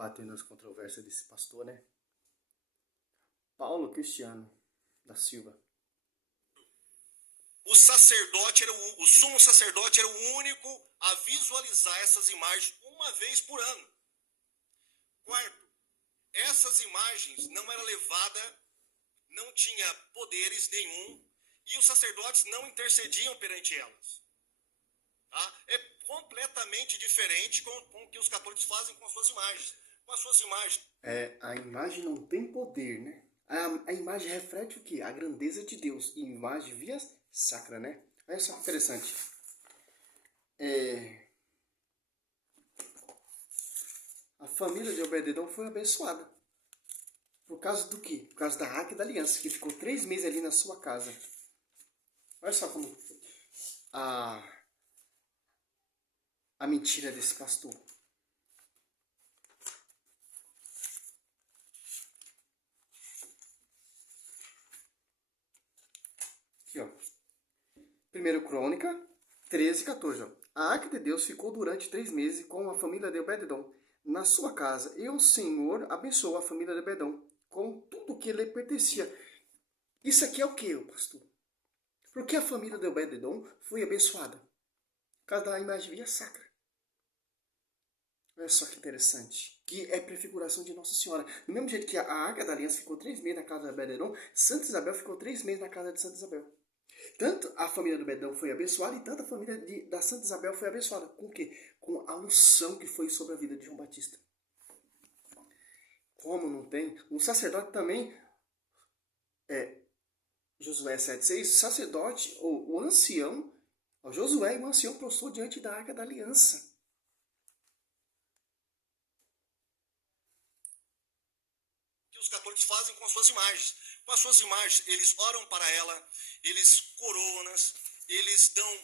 debatendo as controvérsias desse pastor, né? Paulo Cristiano da Silva. O sacerdote o sumo sacerdote era o único a visualizar essas imagens uma vez por ano. Quarto, essas imagens não era levada, não tinha poderes nenhum e os sacerdotes não intercediam perante elas. Tá? É completamente diferente com o que os católicos fazem com as suas imagens. Com as suas imagens. A imagem não tem poder, né? A imagem reflete o quê? A grandeza de Deus. E imagem via sacra, né? Olha só que interessante. A família de Obed-edom foi abençoada. Por causa do quê? Por causa da Arca da Aliança, que ficou 3 meses ali na sua casa. Olha só como a mentira desse pastor. Aqui, ó. 1 Crônica 13:14. Ó. A Arca de Deus ficou durante 3 meses com a família de Obed-edom na sua casa. E o Senhor abençoou a família de Obed-edom com tudo que lhe pertencia. Isso aqui é o que, pastor? Porque a família de Obed-edom foi abençoada? Por causa da imagem via sacra. Olha só que interessante. Que é prefiguração de Nossa Senhora. Do mesmo jeito que a Arca da Aliança ficou 3 meses na casa de Obed-edom, Santa Isabel ficou 3 meses na casa de Santa Isabel. Tanto a família do Obed-edom foi abençoada e tanto a família da Santa Isabel foi abençoada. Com o quê? Com a unção que foi sobre a vida de João Batista. Como não tem? O sacerdote também, Josué 7,6, o sacerdote, ou o ancião, Josué e o ancião prostrou diante da Arca da Aliança. Os católicos fazem com as suas imagens. Com as suas imagens, eles oram para ela, eles coroam-nas, eles dão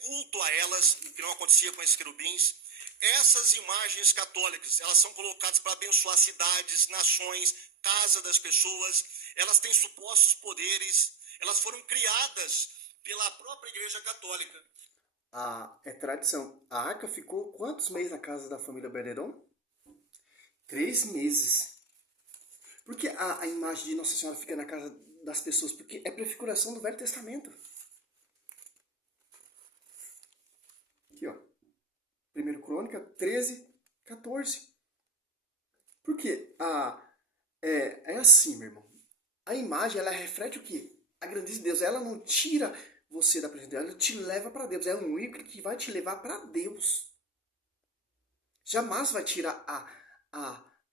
culto a elas, o que não acontecia com esses querubins. Essas imagens católicas, elas são colocadas para abençoar cidades, nações, casa das pessoas. Elas têm supostos poderes, elas foram criadas pela própria Igreja Católica. É tradição. A arca ficou quantos meses na casa da família Obed-edom? 3 meses. Por que a imagem de Nossa Senhora fica na casa das pessoas? Porque é prefiguração do Velho Testamento. Aqui, ó. 1 Crônica 13:14. Por quê? É assim, meu irmão. A imagem, ela reflete o quê? A grandeza de Deus. Ela não tira você da presença de Deus, ela te leva para Deus. É um ícone que vai te levar para Deus. Jamais vai tirar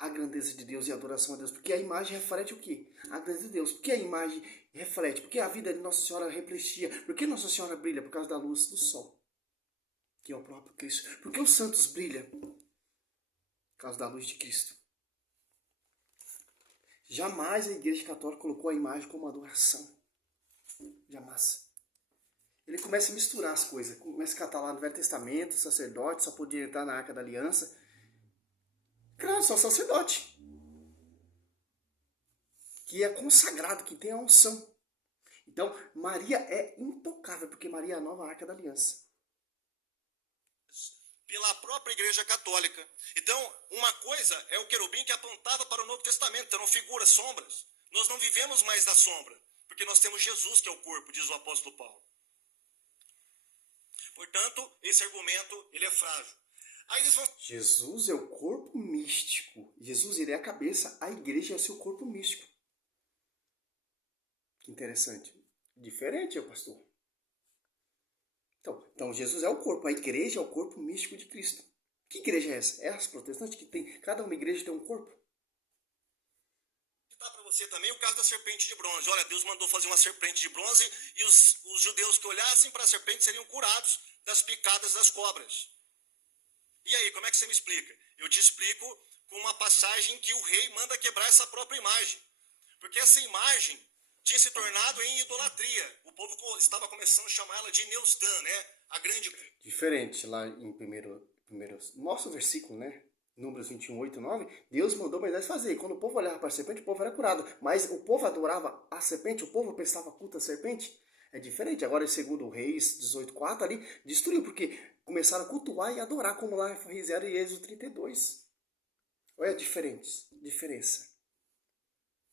a grandeza de Deus e a adoração a Deus. Porque a imagem reflete o quê? A grandeza de Deus. Por que a imagem reflete? Porque a vida de Nossa Senhora refletia. Por que Nossa Senhora brilha? Por causa da luz do sol, que é o próprio Cristo. Por que os santos brilham? Por causa da luz de Cristo. Jamais a Igreja Católica colocou a imagem como adoração. Jamais. Ele começa a misturar as coisas. Começa a catar lá no Velho Testamento, o sacerdote só podia entrar na Arca da Aliança. Claro, só sacerdote. Que é consagrado, que tem a unção. Então, Maria é intocável, porque Maria é a nova Arca da Aliança. Pela própria Igreja Católica. Então, uma coisa é o querubim que apontava para o Novo Testamento, então figuras, sombras. Nós não vivemos mais na sombra, porque nós temos Jesus, que é o corpo, diz o apóstolo Paulo. Portanto, esse argumento, ele é frágil. Aí eles vão... Jesus é o corpo místico. Jesus, ele é a cabeça, a igreja é o seu corpo místico. Que interessante. Diferente, pastor. Então, Jesus é o corpo, a igreja é o corpo místico de Cristo. Que igreja é essa? É as protestantes que tem, cada uma igreja tem um corpo. Vou citar para você também o caso da serpente de bronze. Olha, Deus mandou fazer uma serpente de bronze e os judeus que olhassem para a serpente seriam curados das picadas das cobras. E aí, como é que você me explica? Eu te explico com uma passagem que o rei manda quebrar essa própria imagem. Porque essa imagem tinha se tornado em idolatria. O povo estava começando a chamar ela de Neustã, né? A grande... Diferente, lá em primeiro nosso versículo, né? Números 21:8-9, Deus mandou Moisés fazer. E quando o povo olhava para a serpente, o povo era curado. Mas o povo adorava a serpente, o povo prestava culto à serpente. É diferente. Agora, segundo Reis 18:4, ali, destruiu, porque começaram a cultuar e adorar, como lá fizeram em Êxodo 32. Olha a diferença.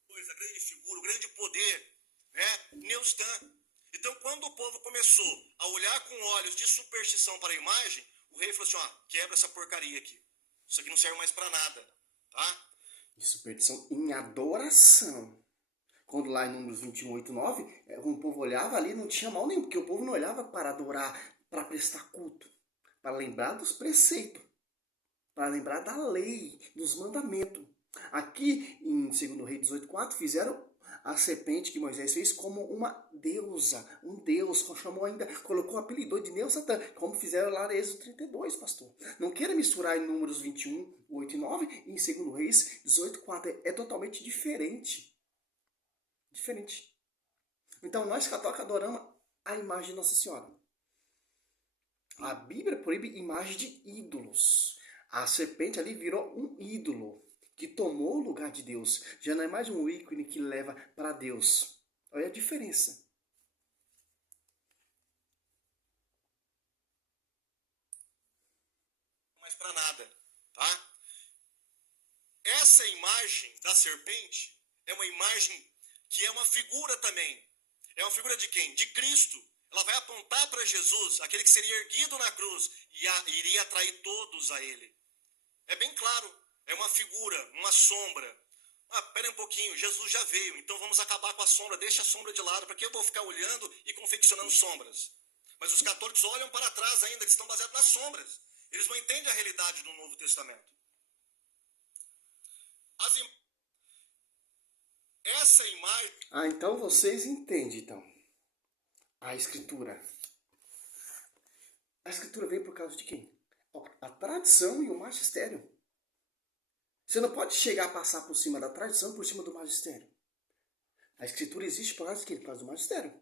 A grande figura, o grande poder, né? Neustã. Então, quando o povo começou a olhar com olhos de superstição para a imagem, o rei falou assim, ó, quebra essa porcaria aqui. Isso aqui não serve mais para nada, tá? E superstição em adoração. Quando lá em Números 21, 8, 9, o povo olhava ali, não tinha mal nenhum, porque o povo não olhava para adorar, para prestar culto, para lembrar dos preceitos, para lembrar da lei, dos mandamentos. Aqui em 2 Reis 18:4 fizeram a serpente que Moisés fez como uma deusa, um deus, chamou ainda, colocou o apelido de Neusatã, como fizeram lá em Êxodo 32, pastor. Não queira misturar em Números 21, 8 e 9 e em 2 Reis 18:4, é totalmente diferente. Diferente. Então nós católicos adoramos a imagem de Nossa Senhora. A Bíblia proíbe imagem de ídolos. A serpente ali virou um ídolo que tomou o lugar de Deus. Já não é mais um ícone que leva para Deus. Olha a diferença. Mais para nada, tá? Essa imagem da serpente é uma imagem que é uma figura também. É uma figura de quem? De Cristo. Ela vai apontar para Jesus, aquele que seria erguido na cruz e iria atrair todos a ele. É bem claro, é uma figura, uma sombra. Ah, pera um pouquinho, Jesus já veio, então vamos acabar com a sombra, deixa a sombra de lado, para que eu vou ficar olhando e confeccionando sombras? Mas os católicos olham para trás ainda, eles estão baseados nas sombras. Eles não entendem a realidade do Novo Testamento. Essa imagem... então vocês entendem, então. A Escritura. A Escritura vem por causa de quem? A tradição e o magistério. Você não pode chegar a passar por cima da tradição, por cima do magistério. A Escritura existe por causa de quê? Por causa do magistério.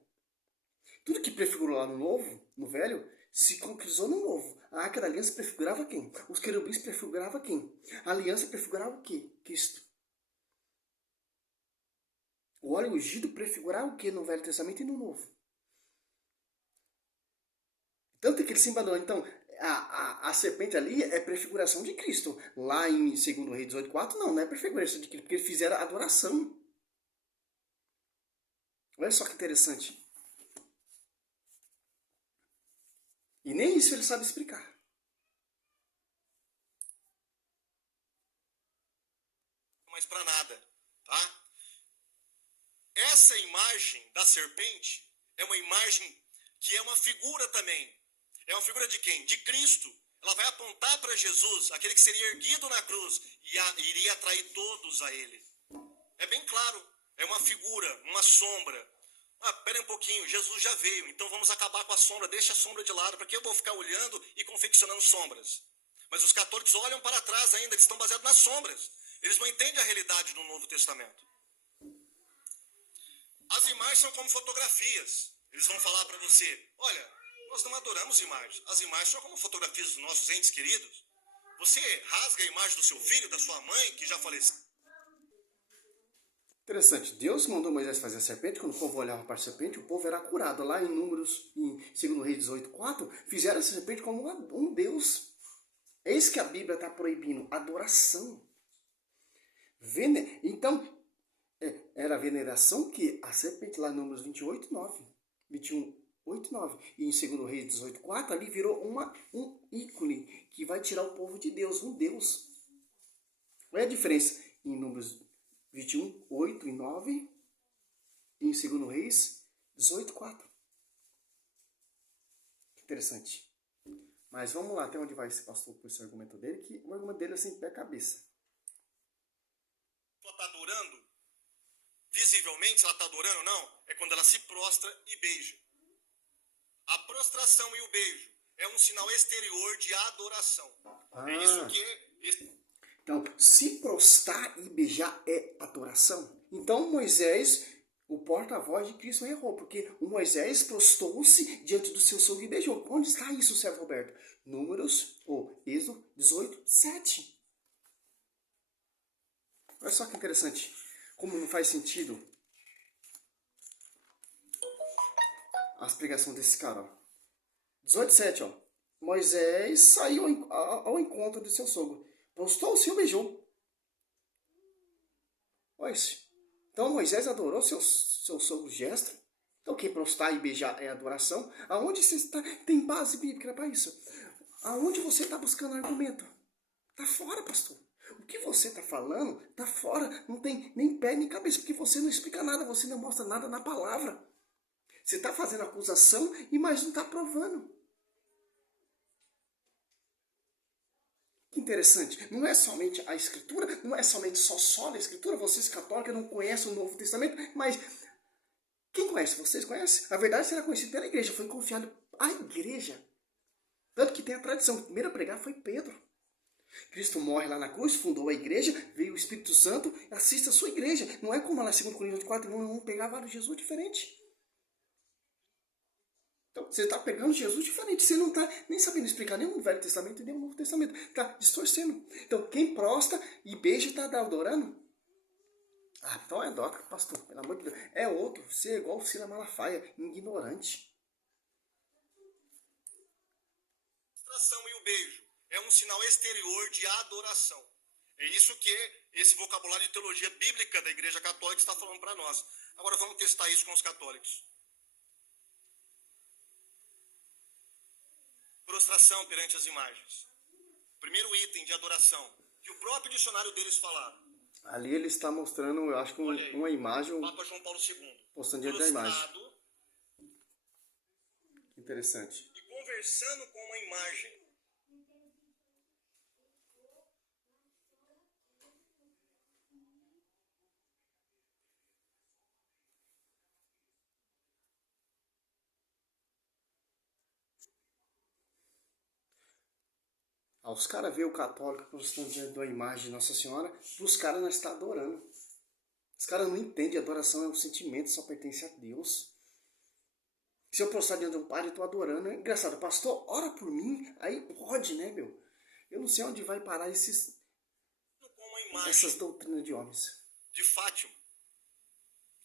Tudo que prefigurou lá no Novo, no Velho, se concretizou no Novo. A Arca da Aliança prefigurava quem? Os querubins prefiguravam quem? A aliança prefigurava o quê? Cristo. O óleo ungido prefigurava o que no Velho Testamento e no Novo? Tanto que ele se embanou. Então, a serpente ali é prefiguração de Cristo. Lá em 2 Reis 18:4, não é prefiguração de Cristo, porque eles fizeram adoração. Olha só que interessante. E nem isso ele sabe explicar. Mas para nada, tá? Essa imagem da serpente é uma imagem que é uma figura também. É uma figura de quem? De Cristo. Ela vai apontar para Jesus, aquele que seria erguido na cruz e iria atrair todos a ele. É bem claro, é uma figura, uma sombra. Ah, pera um pouquinho, Jesus já veio, então vamos acabar com a sombra, deixa a sombra de lado, para que eu vou ficar olhando e confeccionando sombras? Mas os católicos olham para trás ainda, eles estão baseados nas sombras. Eles não entendem a realidade do Novo Testamento. As imagens são como fotografias. Eles vão falar para você, olha, nós não adoramos imagens. As imagens são como fotografias dos nossos entes queridos. Você rasga a imagem do seu filho, da sua mãe, que já faleceu. Interessante. Deus mandou Moisés fazer a serpente. Quando o povo olhava para a serpente, o povo era curado. Lá em Números, em 2 Reis 18:4, fizeram a serpente como um Deus. É isso que a Bíblia está proibindo. Adoração. Então, era a veneração que a serpente lá em Números 28, 9. 21, 8, 9. E em 2 Reis 18:4, ali virou um ícone que vai tirar o povo de Deus, um Deus. Olha a diferença em Números 21, 8 e 9. E em 2 Reis 18:4. Interessante. Mas vamos lá, até onde vai esse pastor com esse argumento dele, que o argumento dele é sem pé cabeça. Ela está adorando, visivelmente, se ela está adorando ou não, é quando ela se prostra e beija. A prostração e o beijo é um sinal exterior de adoração. É isso que... Então, se prostrar e beijar é adoração. Então, Moisés, o porta-voz de Cristo, errou, porque o Moisés prostrou-se diante do seu sogro e beijou. Onde está isso, servo Roberto? Números, ou Êxodo 18, 7. Olha só que interessante. Como não faz sentido as pregações desse cara. Ó. 18, 7, ó. Moisés saiu ao encontro do seu sogro. Prostrou-se e o beijou. Pois, então Moisés adorou seu sogro gesto. Então que prostrar e beijar é adoração? Aonde você está? Tem base bíblica para isso? Aonde você está buscando argumento? Está fora, pastor. O que você está falando está fora. Não tem nem pé nem cabeça, porque você não explica nada, você não mostra nada na palavra. Você está fazendo acusação, mas não está provando. Que interessante. Não é somente a Escritura, não é somente só a Escritura. Vocês católicos não conhecem o Novo Testamento, mas quem conhece? Vocês conhecem? A verdade será conhecida pela igreja, foi confiado à igreja. Tanto que tem a tradição, o primeiro a pregar foi Pedro. Cristo morre lá na cruz, fundou a igreja, veio o Espírito Santo, assista a sua igreja. Não é como lá em 2 Coríntios 4, vão pegar vários Jesus diferentes. Então, você está pegando Jesus diferente. Você não está nem sabendo explicar nem o Velho Testamento e nem o Novo Testamento. Está distorcendo. Então, quem prosta e beija está adorando. Ah, então é dó, pastor, pelo amor de Deus. É outro, você é igual o Sila Malafaia, ignorante. E o beijo é um sinal exterior de adoração. É isso que esse vocabulário de teologia bíblica da Igreja Católica está falando para nós. Agora vamos testar isso com os católicos. Prostração perante as imagens. Primeiro item de adoração, que o próprio dicionário deles falaram. Ali ele está mostrando, eu acho que uma imagem. Papa João Paulo II. Postando diante da imagem. Interessante. E conversando com uma imagem. Os caras veem o católico postando diante da imagem de Nossa Senhora, os caras não estão adorando. Os caras não entendem, a adoração é um sentimento, só pertence a Deus. Se eu prostrar diante de um padre, eu estou adorando. É engraçado, pastor, ora por mim, aí pode, né, meu? Eu não sei onde vai parar essas doutrinas de homens. De Fátima.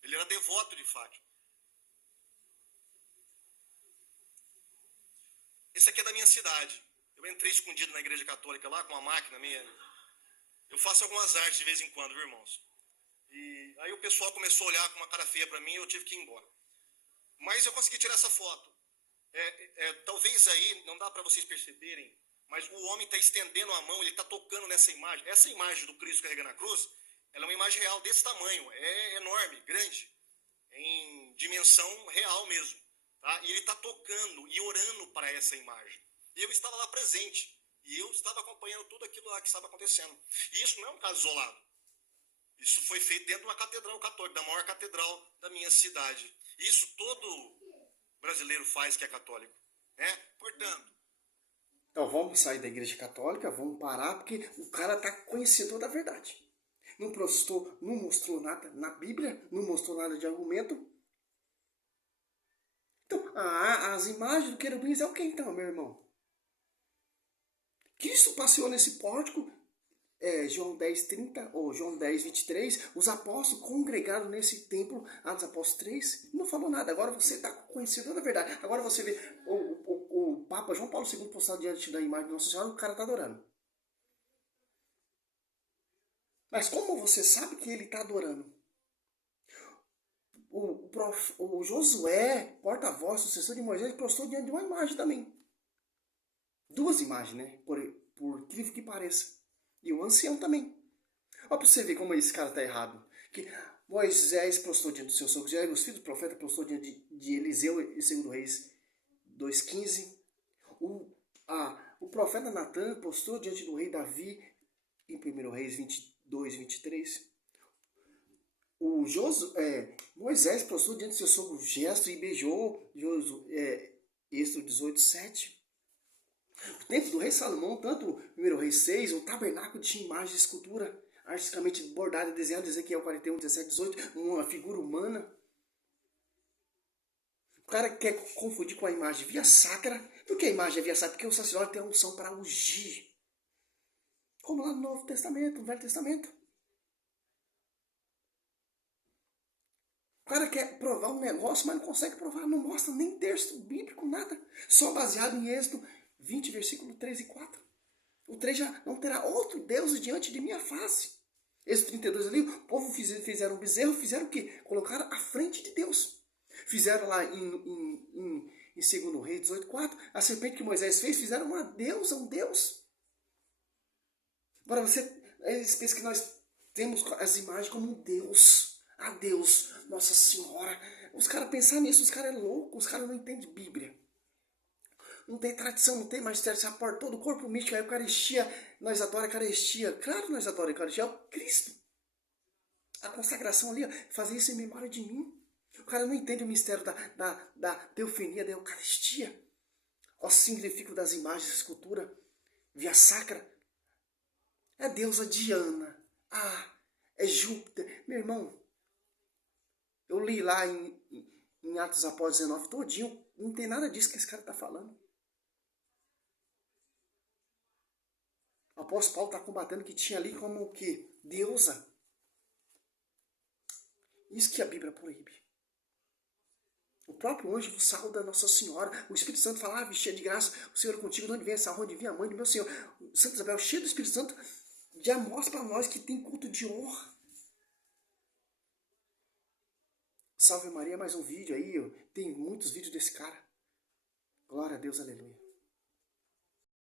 Ele era devoto de Fátima. Esse aqui é da minha cidade. Eu entrei escondido na igreja católica lá com uma máquina minha. Eu faço algumas artes de vez em quando, viu, irmãos? E aí o pessoal começou a olhar com uma cara feia para mim e eu tive que ir embora. Mas eu consegui tirar essa foto. Talvez aí, não dá para vocês perceberem, mas o homem está estendendo a mão, ele está tocando nessa imagem. Essa imagem do Cristo carregando a cruz, ela é uma imagem real desse tamanho. É enorme, grande, em dimensão real mesmo. Tá? E ele está tocando e orando para essa imagem. E eu estava lá presente. E eu estava acompanhando tudo aquilo lá que estava acontecendo. E isso não é um caso isolado. Isso foi feito dentro de uma catedral católica, da maior catedral da minha cidade. Isso todo brasileiro faz que é católico. Né? Portanto... Então vamos sair da igreja católica, vamos parar, porque o cara está conhecedor da verdade. Não mostrou nada na Bíblia, não mostrou nada de argumento. Então, as imagens do querubins é o que então, meu irmão? Cristo passeou nesse pórtico, João 10:30 ou João 10:23, os apóstolos congregaram nesse templo, Atos Apóstolos 3, não falou nada. Agora você está conhecendo da verdade. Agora você vê o Papa João Paulo II postado diante da imagem de Nossa Senhora, o cara está adorando. Mas como você sabe que ele está adorando? O Josué, porta-voz, sucessor de Moisés, postou diante de uma imagem também. Duas imagens, né? Por incrível que pareça. E o ancião também. Olha para você ver como esse cara está errado. Que Moisés postou diante do seu sogro, os filhos do profeta postou diante de Eliseu em 2 Reis 2:15. O profeta Natan postou diante do rei Davi em 1 Reis 22:23. Moisés postou diante do seu sogro Gesto e beijou, Êxodo 18:7. O templo do rei Salomão, tanto o 1 Reis 6, o tabernáculo tinha imagem de escultura artisticamente bordada e desenhada, Ezequiel 41:17-18, uma figura humana. O cara quer confundir com a imagem via sacra. Por que a imagem é via sacra? Porque o sacerdote tem a unção para ungir. Como lá no Novo Testamento, no Velho Testamento. O cara quer provar um negócio, mas não consegue provar, não mostra nem texto bíblico, nada. Só baseado em Êxodo 20, versículo 3 e 4. O 3 já não terá outro Deus diante de minha face. Êxodo 32 ali, o povo fizeram um bezerro, fizeram o quê? Colocaram à frente de Deus. Fizeram lá em 2 Reis 18:4, a serpente que Moisés fez, fizeram uma deusa, um deus. Agora eles pensam que nós temos as imagens como um deus. Ah, Deus, Nossa Senhora. Os caras pensam nisso, os caras é louco, os caras não entendem Bíblia. Não tem tradição, não tem magistério, se aporta todo o corpo místico, a Eucaristia, nós adoramos a Eucaristia. Claro, nós adoramos a Eucaristia, é o Cristo. A consagração ali, ó, fazer isso em memória de mim. O cara não entende o mistério da teofania, da Eucaristia. O significado das imagens, da escultura, via sacra. É a deusa Diana. Ah, é Júpiter. Meu irmão, eu li lá em Atos Apóstolos 19 todinho, não tem nada disso que esse cara está falando. O apóstolo Paulo está combatendo que tinha ali como o quê? Deusa. Isso que a Bíblia proíbe. O próprio anjo vos saúda Nossa Senhora. O Espírito Santo fala, cheia de graça, o Senhor é contigo, de onde vem essa honra, onde vem a mãe do meu Senhor. Santa Isabel, cheio do Espírito Santo, já mostra para nós que tem culto de honra. Salve Maria, mais um vídeo aí. Tem muitos vídeos desse cara. Glória a Deus, aleluia.